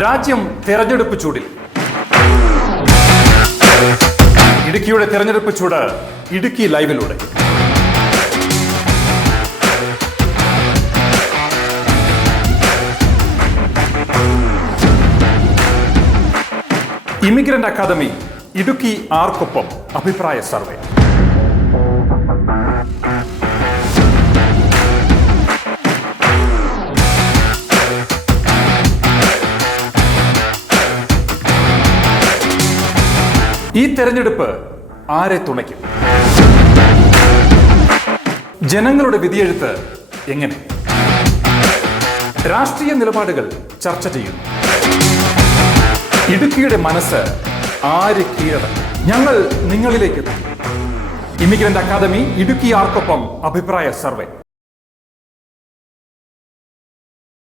രാജ്യം തെരഞ്ഞെടുപ്പ് ചൂടിൽ. ഇടുക്കിയുടെ തെരഞ്ഞെടുപ്പ് ചൂട് ഇടുക്കി ലൈവിലൂടെ. ഇമിഗ്രന്റ് അക്കാദമി ഇടുക്കി ആർക്കൊപ്പം അഭിപ്രായ സർവേ. ഈ തെരഞ്ഞെടുപ്പ് ആരെ തുണയ്ക്കും? ജനങ്ങളുടെ വിധിയെഴുത്ത് എങ്ങനെ? രാഷ്ട്രീയ നിലപാടുകൾ ചർച്ച ചെയ്യുന്നു. ഇടുക്കിയുടെ മനസ്സ് ആര് കീഴടക്കും? ഞങ്ങൾ നിങ്ങളിലേക്ക് എത്തും. ഇമിഗ്രന്റ് അക്കാദമി ഇടുക്കി ആർക്കൊപ്പം അഭിപ്രായ സർവേ.